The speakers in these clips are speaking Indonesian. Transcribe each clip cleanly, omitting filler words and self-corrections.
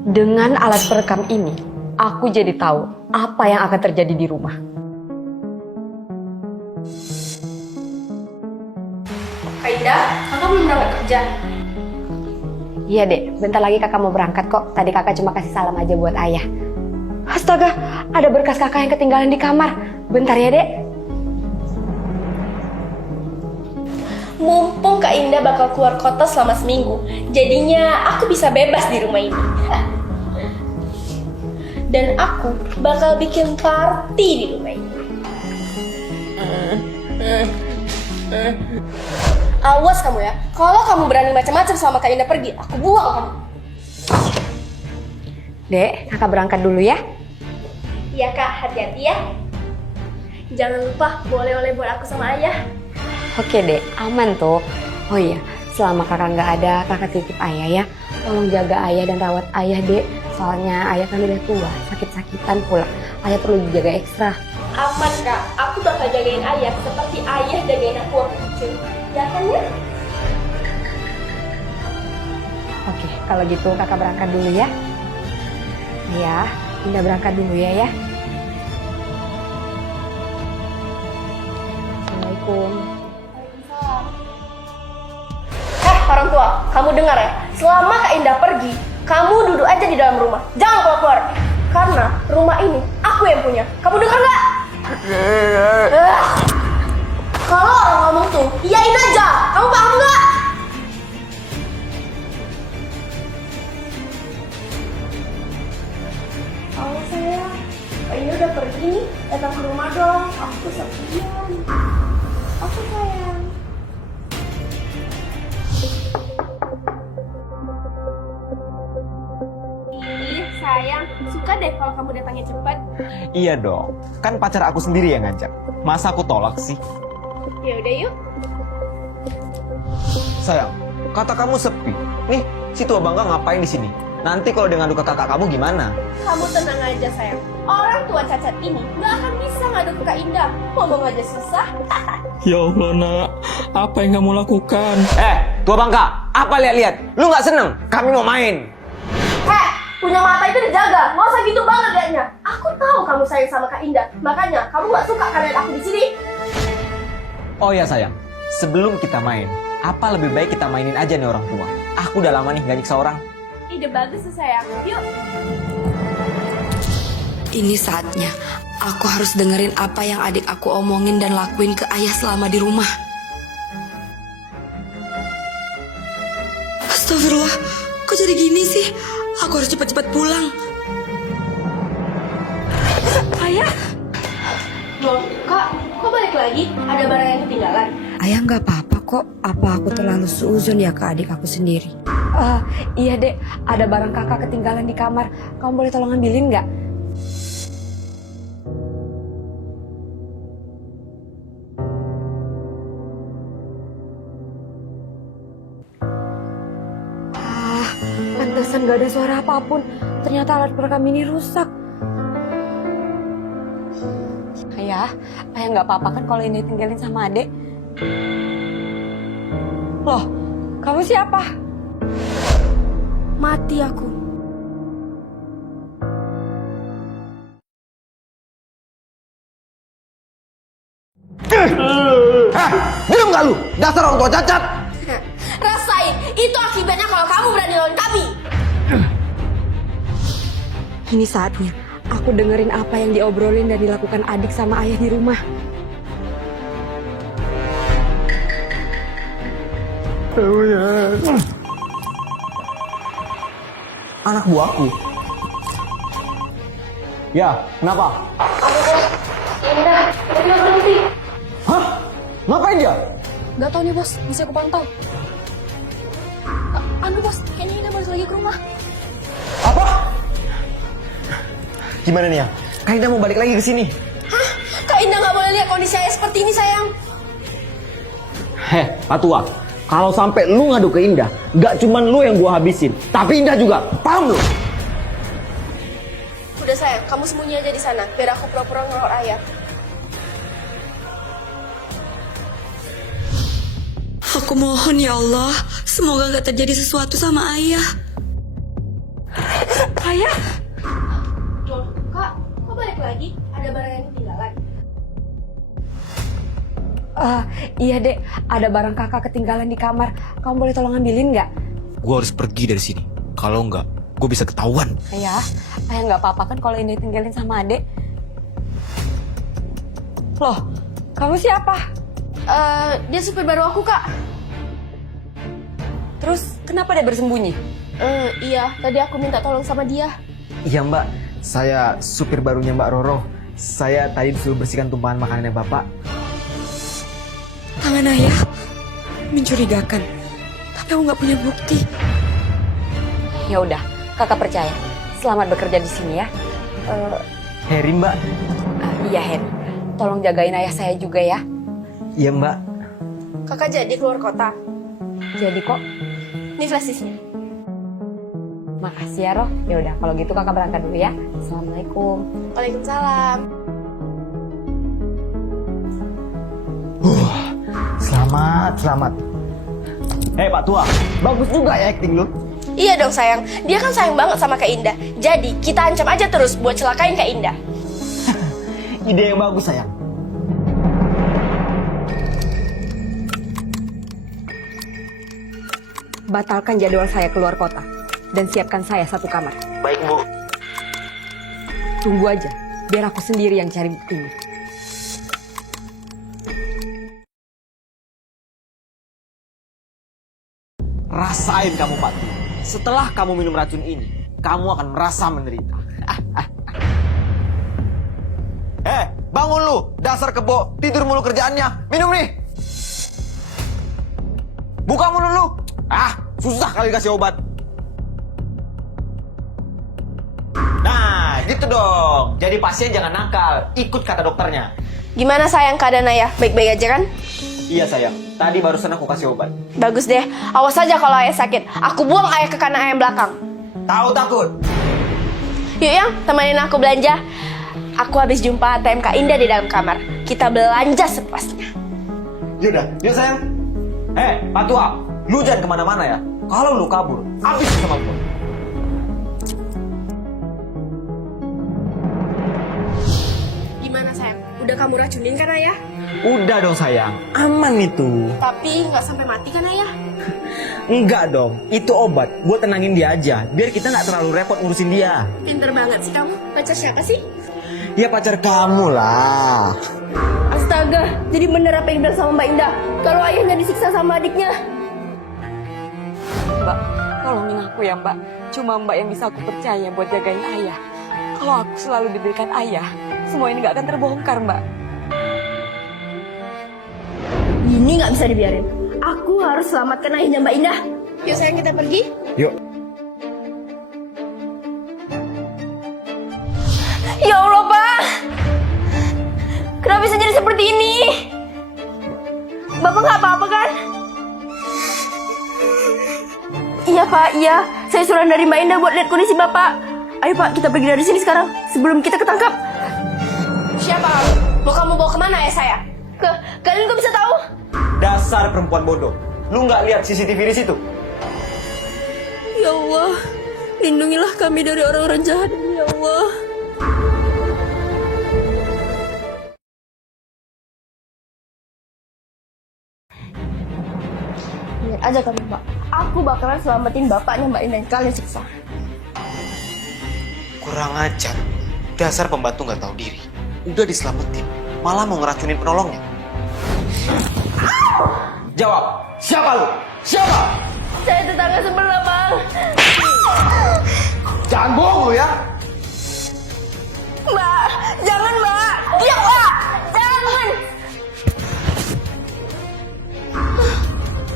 Dengan alat perekam ini, aku jadi tahu apa yang akan terjadi di rumah. Kak Indah, kakak belum berangkat kerja? Iya dek, bentar lagi kakak mau berangkat kok. Tadi kakak cuma kasih salam aja buat ayah. Astaga, ada berkas kakak yang ketinggalan di kamar. Bentar ya dek. Mumpung Kak Indah bakal keluar kota selama seminggu, jadinya aku bisa bebas di rumah ini. Dan aku bakal bikin party di rumah ini. Awas kamu ya, kalau kamu berani macam-macam selama Kak Indah pergi, aku buang kamu. Dek, kakak berangkat dulu ya. Iya Kak, hati-hati ya. Jangan lupa boleh-oleh buat aku sama ayah. Oke dek, aman tuh. Oh iya, selama kakak nggak ada, kakak titip ayah ya. Tolong jaga ayah dan rawat ayah dek. Soalnya ayah kan udah tua, sakit-sakitan pula. Ayah perlu dijaga ekstra. Aman Kak, aku bakal jagain ayah seperti ayah jagain aku waktu kecil. Ya kan ya? Oke, kalau gitu kakak berangkat dulu ya. Ayah, Indah berangkat dulu ya. Assalamualaikum. Orang tua, kamu dengar ya? Selama Kak Indah pergi, kamu duduk aja di dalam rumah. Jangan keluar-keluar. Karena rumah ini aku yang punya. Kamu dengar nggak? Kalau orang ngomong tuh, iyain aja. Kamu paham nggak? Halo sayang, Kak Indah udah pergi nih. Datang ke rumah dong. Aku kesepian. Oke sayang. Ih, sayang, suka deh kalau kamu datangnya cepat. Iya dong, kan pacar aku sendiri yang ngajak. Masa aku tolak sih? Ya udah yuk. Sayang, kata kamu sepi. Nih, si tua bangga ngapain di sini? Nanti kalau dengan luka kakak kamu gimana? Kamu tenang aja sayang. Orang tua cacat ini nggak akan bisa ngadu ke Kak Indah. Ngomong aja susah. Ya Allah nak, apa yang kamu lakukan? Tua bangka, apa lihat-lihat? Lu nggak seneng? Kami mau main. Heh, punya mata itu dijaga. Nggak usah gitu banget liatnya. Aku tahu kamu sayang sama Kak Indah. Makanya kamu nggak suka kan lihat aku di sini. Oh ya sayang, sebelum kita main, apa lebih baik kita mainin aja nih orang tua? Aku udah lama nih gak nyiksa orang. Ide bagus tuh sayang. Yuk. Ini saatnya aku harus dengerin apa yang adik aku omongin dan lakuin ke ayah selama di rumah. Astagfirullah, kok jadi gini sih? Aku harus cepat-cepat pulang. Ayah, Loh, Kak, kok balik lagi? Ada barang yang ketinggalan? ayah nggak apa-apa kok. Apa aku terlalu seuzon ya ke adik aku sendiri? Iya dek, ada barang kakak ketinggalan di kamar. Kamu boleh tolong ambilin nggak? Pantesan gak ada suara apapun. Ternyata alat perekam ini rusak. Ayah nggak apa-apa kan kalau ini tinggalin sama adek? Loh, kamu siapa? Mati aku. Diam gak lu? Dasar orang tua cacat! Rasain, itu akibatnya kalau kamu berani lawan kami. Ini saatnya aku dengerin apa yang diobrolin dan dilakukan adik sama ayah di rumah. Anak buahku. Ya, kenapa? Indah, tiba-tiba berhenti. Hah? Ngapain dia? Gak tau nih bos, masih aku pantau. Anu bos, kayaknya Indah balik lagi ke rumah. Apa? Gimana nih ya? Kak Indah mau balik lagi ke sini. Hah? Kak Indah nggak boleh lihat kondisi ayah seperti ini sayang. Pak Tua, kalau sampai lu ngadu ke Indah, gak cuman lu yang gua habisin, tapi Indah juga. Paham lu? Udah sayang, kamu sembunyi aja di sana, biar aku pura-pura ngelawat ayah. Aku mohon ya Allah, semoga gak terjadi sesuatu sama ayah. Ayah, Loh, Kak, kok balik lagi? Ada barang yang ketinggalan? Iya dek, ada barang kakak ketinggalan di kamar. Kamu boleh tolong ambilin nggak? Gue harus pergi dari sini. Kalau enggak, gue bisa ketahuan. Ayah nggak apa-apa kan kalau ini tinggalin sama adek. Loh, kamu siapa? Dia supir baru aku, Kak. Terus kenapa dia bersembunyi? Iya, tadi aku minta tolong sama dia. Iya mbak, saya supir barunya Mbak Roro. Saya tadi disuruh bersihkan tumpahan makanannya Bapak. tangan ayah mencurigakan. Tapi aku nggak punya bukti. Ya udah, kakak percaya. Selamat bekerja di sini ya. Heri mbak. Iya Hen, tolong jagain ayah saya juga ya. Iya mbak. Kakak jadi keluar kota. Jadi kok, Ini flashdisknya. makasih ya Roh. Ya udah, kalau gitu kakak berangkat dulu ya. Assalamualaikum. Waalaikumsalam. Selamat. Pak Tua, bagus juga ya acting lu. Iya dong sayang, dia kan sayang banget sama Kak Indah. Jadi kita ancam aja terus buat celakain Kak Indah. Ide yang bagus sayang. Batalkan jadwal saya keluar kota. Dan siapkan saya satu kamar. Baik bu. Tunggu aja, biar aku sendiri yang cari buktinya. Rasain kamu Pak Tua. Setelah kamu minum racun ini, kamu akan merasa menderita. Bangun lu, dasar kebo, tidur mulu kerjaannya. Minum nih. Buka mulut lu. Susah kali kasih obat. Nah, gitu dong. Jadi pasien jangan nakal, ikut kata dokternya. Gimana sayang keadaan ayah? Baik-baik aja kan? Iya sayang, tadi barusan aku kasih obat. Bagus deh, awas aja kalau ayah sakit. Aku buang ayah ke kanan ayah belakang. Tahu takut? Yuk yang, temenin aku belanja. Aku habis jumpa ATM Kak Indah di dalam kamar. Kita belanja sepuasnya. Yaudah, yuk sayang. Pak Tua, lu jangan kemana-mana ya. Kalau lu kabur, habis sama gua. Gimana sayang? Udah kamu racunin kan ayah? Udah dong sayang, aman itu. Tapi nggak sampai mati kan ayah? Enggak dong, itu obat buat tenangin dia aja. Biar kita nggak terlalu repot ngurusin dia. Pinter banget sih kamu. Pacar siapa sih? Ya pacar kamu lah. Astaga, jadi bener apa yang bilang sama Mbak Indah? Kalau ayahnya disiksa sama adiknya. Mbak, tolongin aku ya Mbak. Cuma Mbak yang bisa aku percaya buat jagain ayah. Kalau aku selalu diberikan ayah, semua ini gak akan terbongkar Mbak. Ini nggak bisa dibiarin. Aku harus selamatkan ayahnya Mbak Indah. Yuk sayang kita pergi. Yuk. Ya Allah Pak, kenapa bisa jadi seperti ini? Bapak nggak apa-apa kan? Iya Pak, iya. Saya suruh dari Mbak Indah buat lihat kondisi Bapak. Ayo Pak, kita pergi dari sini sekarang sebelum kita ketangkap. Siapa kamu? Mau kamu bawa kemana ya saya? Kalian kok bisa tahu? Dasar perempuan bodoh. Lu nggak lihat CCTV di situ? Ya Allah, lindungilah kami dari orang-orang jahat. Ya Allah. Lihat aja kamu Mbak, aku bakalan selamatin bapaknya Mbak Indah yang kalian siksa. Kurang ajar. Dasar pembantu nggak tahu diri. Udah diselamatin, malah mau ngeracunin penolongnya. Jawab, siapa lu? Siapa? Saya tetangga sebelah Bang. Jangan bohong lu ya. Mbak, jangan Mbak. Ya Mbak, jangan.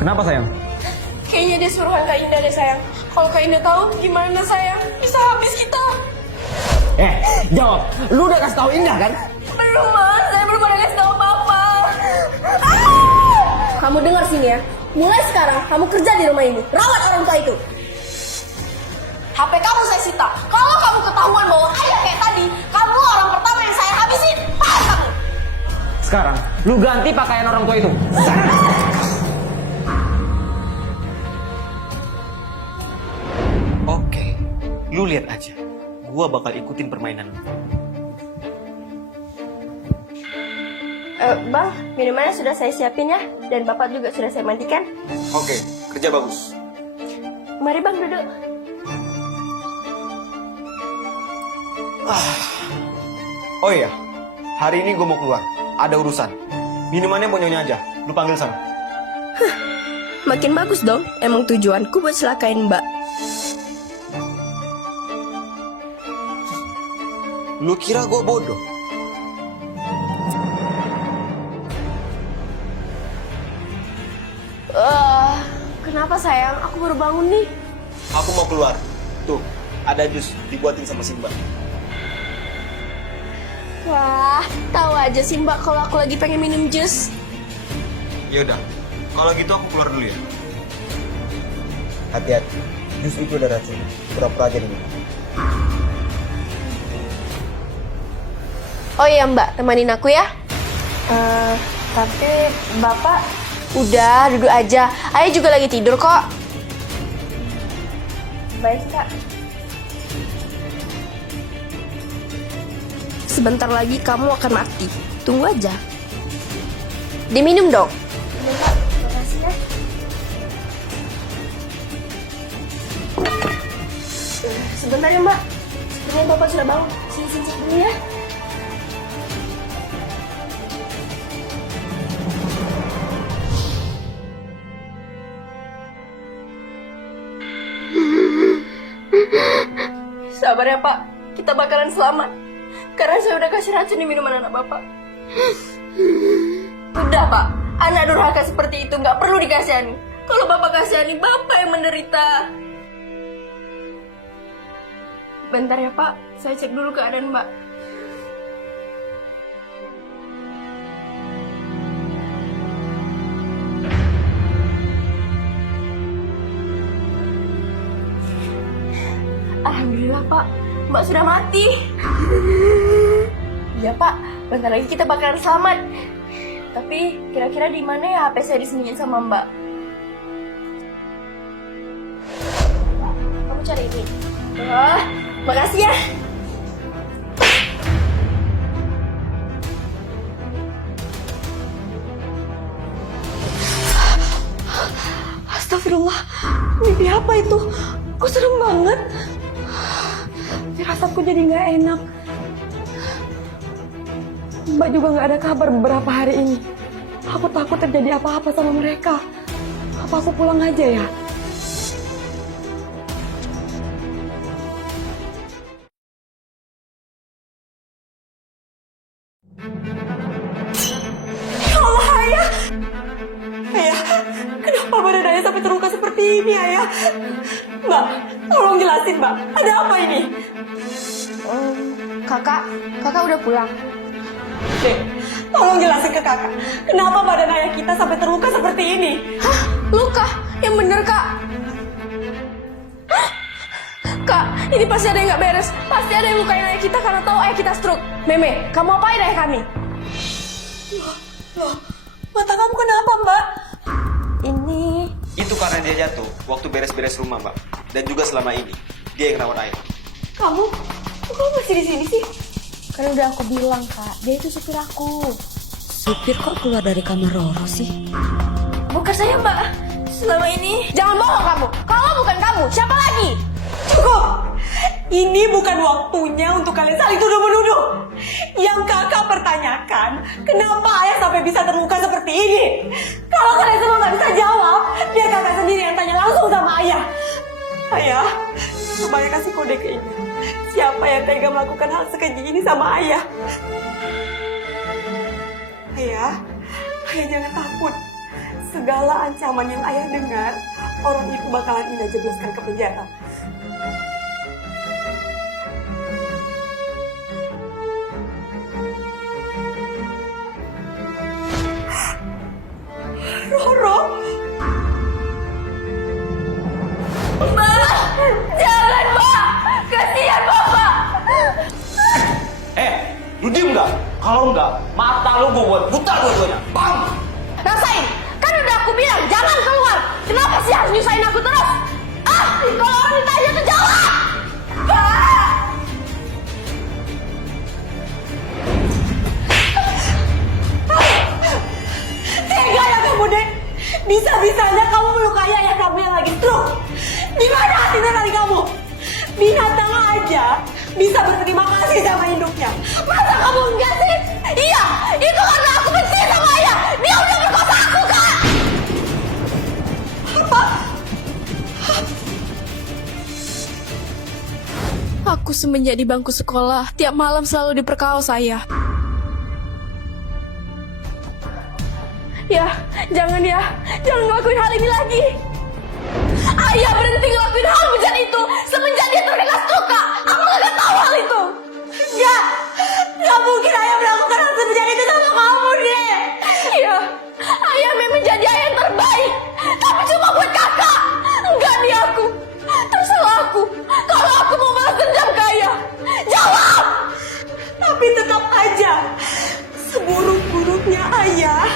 Kenapa sayang? Kayaknya dia suruhan Kak Indah deh sayang. Kalau Kak Indah tahu gimana sayang? Bisa habis kita. Jawab. Lu udah kasih tahu Indah kan? Belum Mas, saya belum ada kasih tahu apa-apa. Kamu dengar sini ya. Mulai sekarang kamu kerja di rumah ini. Rawat orang tua itu. HP kamu saya sita. Kalau kamu ketahuan bawa ayah kayak tadi, kamu orang pertama yang saya habisin. Paham kamu? Sekarang, lu ganti pakaian orang tua itu. Oke, Lu lihat aja, gua bakal ikutin permainan lu. Bang, minumannya sudah saya siapin ya. Dan Bapak juga sudah saya mandikan. Oke, kerja bagus. Mari Bang duduk. Oh iya, hari ini gue mau keluar. Ada urusan. Minumannya mau nyonya aja. Lu panggil sana. Makin bagus dong. Emang tujuanku buat celakain Mbak. Lu kira gue bodoh? Kenapa sayang? Aku baru bangun nih. Aku mau keluar. Tuh, ada jus dibuatin sama Simba. Wah, tahu aja sih Mbak kalau aku lagi pengen minum jus. Yaudah, kalau gitu aku keluar dulu ya. Hati-hati, jus itu ada racun. Pura-pura aja nih. Oh iya Mbak, temanin aku ya. Tapi Bapak udah duduk aja. Ayah juga lagi tidur kok. Baik Kak. Sebentar lagi kamu akan mati. Tunggu aja. Diminum dong. Makasih ya. Sebentar ya Mbak. Sebenarnya Bapak sudah bangun. Sini cek dulu ya. Sabar ya Pak, kita bakalan selamat. Karena saya udah kasih racun di minuman anak Bapak. Udah Pak, anak durhaka seperti itu nggak perlu dikasihani. Kalau Bapak kasihani, Bapak yang menderita. Bentar ya Pak, saya cek dulu keadaan Mbak. Alhamdulillah Pak, Mbak sudah mati. Iya Pak, bentar lagi kita bakalan selamat. Tapi kira-kira di mana ya HP saya disembunyiin sama Mbak? Kamu cari ini. Wah, makasih ya. Astagfirullah, mimpi apa itu? Kok serem banget? Firasatku jadi nggak enak. Mbak juga nggak ada kabar beberapa hari ini. Aku takut terjadi apa-apa sama mereka. Apa aku pulang aja ya? Ya Allah, Ayah! Ayah, kenapa badan Ayah sampai terluka seperti ini, Ayah? Mbak, tolong jelasin, Mbak. Ada apa ini? Kakak udah pulang. Dek, tolong jelasin ke kakak. Kenapa badan ayah kita sampai terluka seperti ini? Hah? Luka? Yang bener Kak? Hah? Kak, ini pasti ada yang nggak beres. Pasti ada yang lukain ayah kita karena tahu ayah kita stroke. Meme, kamu apain ayah kami? Loh, mata kamu kenapa, Mbak? Ini... Itu karena dia jatuh waktu beres-beres rumah, Mbak. Dan juga selama ini, dia yang rawat ayah. Kamu? Kok kamu masih di sini sih? Kan udah aku bilang Kak, dia itu supir aku. Supir kok keluar dari kamar Roro sih? Bukan saya Mbak. Selama ini... Jangan bohong kamu. Kalau bukan kamu, siapa lagi? Cukup! Ini bukan waktunya untuk kalian saling tuduh-menuduh. Yang kakak pertanyakan, kenapa ayah sampai bisa terluka seperti ini? Kalau kalian semua nggak bisa jawab, biar kakak sendiri yang tanya langsung sama ayah. Ayah, coba ayah kasih kode ke ini. Siapa yang tega melakukan hal sekeji ini sama ayah? Ayah jangan takut. Segala ancaman yang ayah dengar, orang itu bakalan Ina jebloskan ke penjara. Roro? Mbak! Jangan Mbak! Kasihan Bapak! Lu diem nggak? Kalau nggak, mata lu gue buat buta dua-duanya. Bang! Rasain! Kan udah aku bilang jangan keluar! Kenapa sih harus nyusahin aku terus? Ah! Kalau orang ditanya tuh jawab! aja bisa berterima kasih sama induknya. Masa kamu enggak sih? Iya, itu karena aku benci sama ayah. Dia udah berkosa aku, Kak. Apa? Aku semenjak di bangku sekolah, tiap malam selalu diperkaos ayah. Ya, jangan ngelakuin hal ini lagi. Ayah berhenti ngelakuin hal bejat itu semenjak dia terkena stroke, Kak. Aku gak tahu hal itu. Gak mungkin ayah melakukan hal sebejat itu sama kamu, deh. Iya, ayah memang jadi ayah yang terbaik. Tapi cuma buat kakak. Enggak nih aku. Terserah aku. Kalau aku mau balas dendam ke ayah. Jawab! Tapi tetap aja, seburuk-buruknya ayah,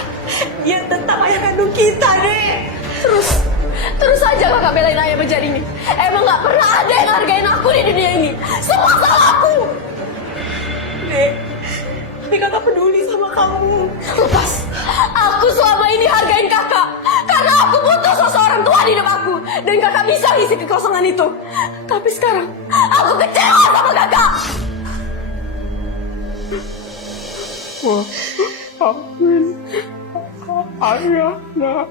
dia tetap ayah kandung kita, deh. Terus aja kakak belain ayah bejat ini. Emang gak pernah ada yang hargain aku di dunia ini. Semua salah aku. Dek, tapi kakak peduli sama kamu. Lepas, aku selama ini hargain kakak karena aku butuh seseorang tua di hidup aku. Dan kakak bisa ngisi kekosongan itu. Tapi sekarang, aku kecewa sama kakak. Wah, amin. Ayah, nak.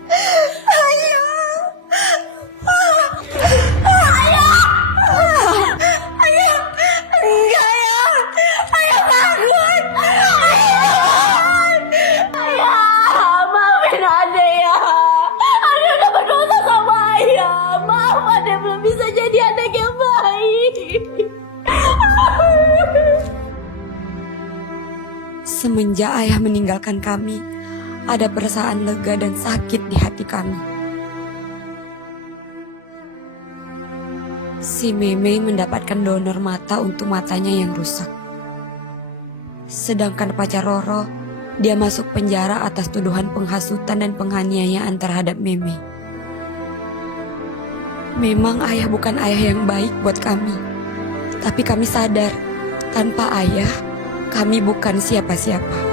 Enggak ya, ayah takut. Ayah, maafin Ade ya. Ade udah berdosa sama ayah. Maaf, Ade belum bisa jadi anak yang baik. Semenjak ayah meninggalkan kami, ada perasaan lega dan sakit di hati kami. Si Meme mendapatkan donor mata untuk matanya yang rusak. Sedangkan pacar Roro, dia masuk penjara atas tuduhan penghasutan dan penganiayaan terhadap Meme. Memang ayah bukan ayah yang baik buat kami. Tapi kami sadar, tanpa ayah, kami bukan siapa-siapa.